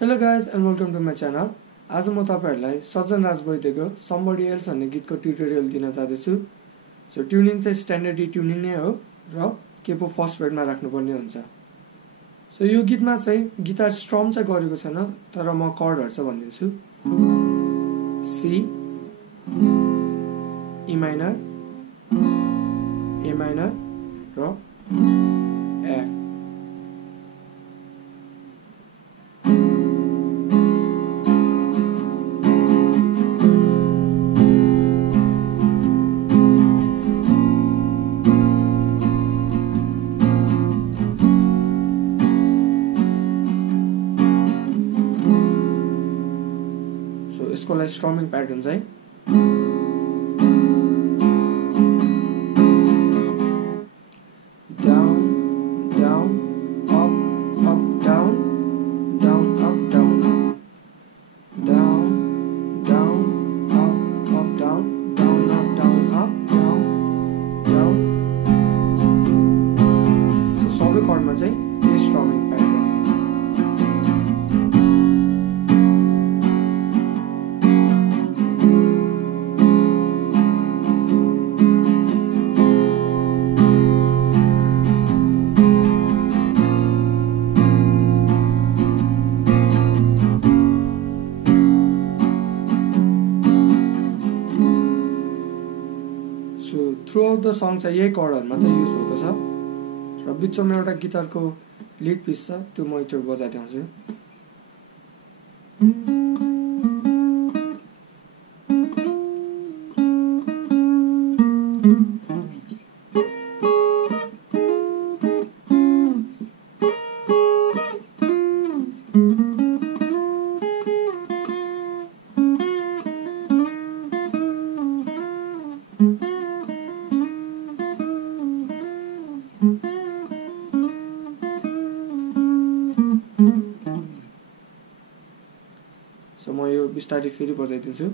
Hello guys and welcome to my channel. आज म तपाईहरुलाई सज्जन राज वैद्यको Somebody Else भन्ने गीतको ट्युटोरियल दिन जाँदैछु। सो ट्युनिङ चाहिँ स्ट्यान्डर्ड ट्युनिङ नै हो र केपो फर्स्ट बेडमा राख्नुपर्ने हुन्छ। सो यो गीतमा चाहिँ गिटार स्ट्रम चाहिँ गरेको छैन तर म कर्डहरु चाहिँ भन्दिन्छु। C E minor A minor र F। यसको लागि स्ट्रमिङ प्याटर्न चाहिँ down down up up down down up down up down down up up down down up down up down down. सबै कर्डमा चाहिँ यही storming pattern. So through out the song चाहिँ यही कर्डहरुमा चाहिँ युज भएको छ र बिचमा एउटा गिटारको लिड पिस छ त्यो म एकचोटि बजाइदिन्छु। सो म यो बिस्तारै फेरि बजाइदिन्छु।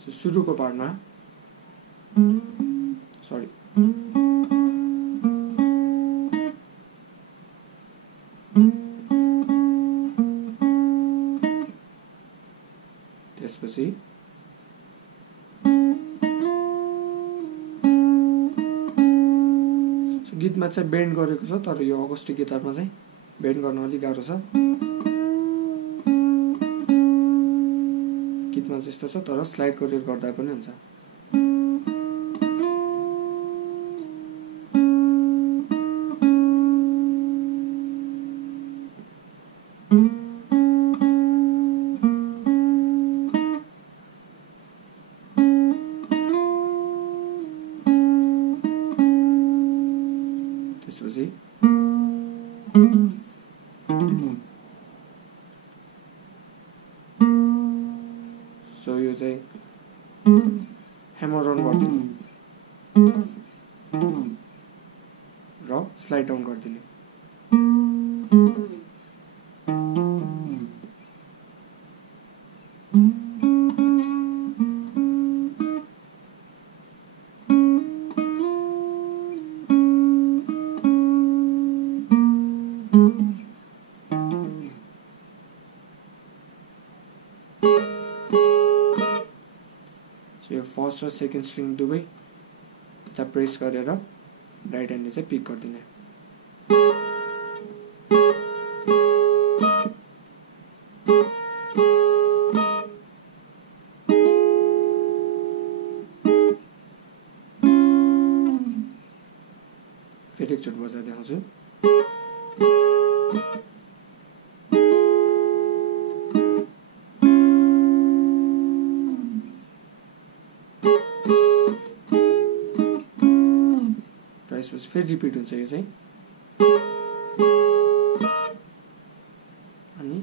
सो सुरुको पार्टमा सरी त्यसपछि गीतमा चाहिँ बेन्ड गरेको छ तर यो अकोस्टिक गिटारमा चाहिँ बेन्ड गर्न अलि गाह्रो छ। गीतमा जस्तो छ तर स्लाइड गरेर गर्दा पनि हुन्छ। त्यसपछि सो यो चाहिँ ह्यामर अन गरिदिने र स्लाइड डाउन गरिदिने। यो फर्स्ट र सेकेन्ड स्ट्रिङ दुवै यता प्रेस गरेर राइट ह्यान्डले चाहिँ पिक गरिदिने। फेरि एकचोटि बजाइदिन्छु। त्यसपछि फेरि रिपिट हुन्छ यो चाहिँ अनि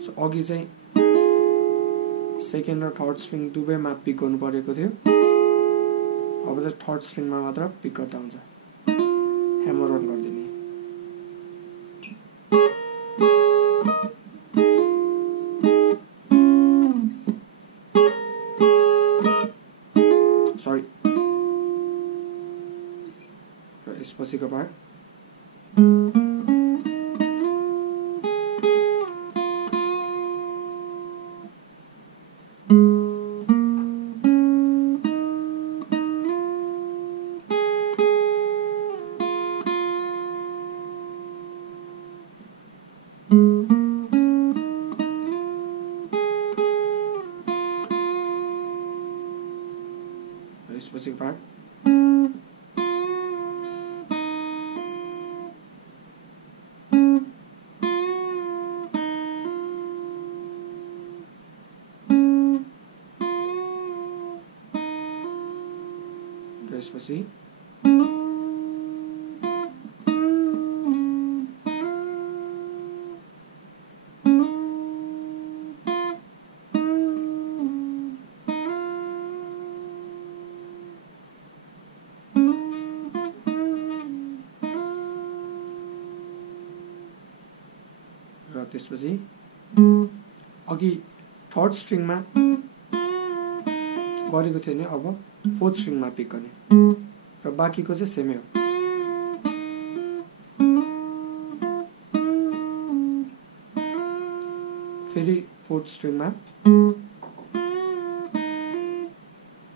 सो अघि चाहिँ सेकेन्ड र थर्ड स्ट्रिङ दुवैमा पिक गर्नु परेको थियो अब चाहिँ थर्ड स्ट्रिङमा मात्र पिक गर्दा हुन्छ ह्यामर अन गरिदिने सरी र यसपछिको पार्ट यसपछिको पार्ट र यसपछि र त्यसपछि अघि थर्ड स्ट्रिङमा गरेको थियो नि अब फोर्थ स्ट्रिङमा पिक गर्ने र बाँकीको चाहिँ सेमै हो फेरि फोर्थ स्ट्रिङमा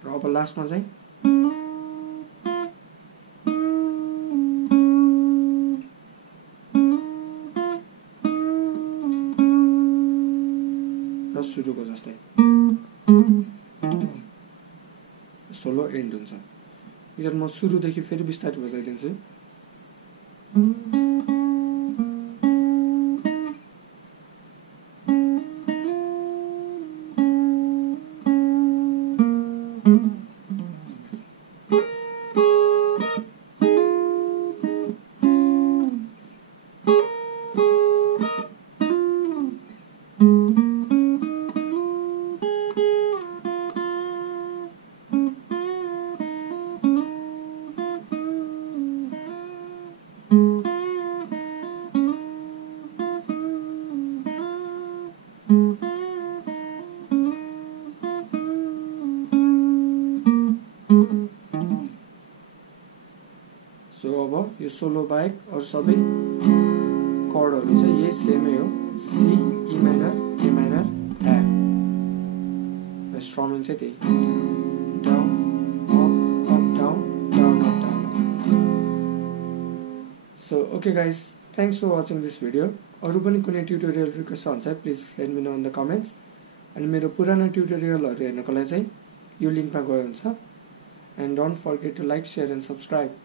र अब लास्टमा चाहिँ सुरुको जस्तै सोलो एन्ड हुन्छ यो म सुरुदेखि फेरि बिस्तारै बजाइदिन्छु सो अब यो सोलो बाहेक अरू सबै कर्डहरू चाहिँ यही सेमै हो C E minor A minor A र स्ट्रमिङ चाहिँ त्यही down up down down up down so okay guys thanks for watching this video अरू पनि कुनै ट्युटोरियल रिक्वेस्ट छ भने चाहिँ please let me know in the comments अनि मेरो पुरानो ट्युटोरियलहरू हेर्नको लागि चाहिँ यो लिङ्कमा गयो हुन्छ and don't forget to like share and subscribe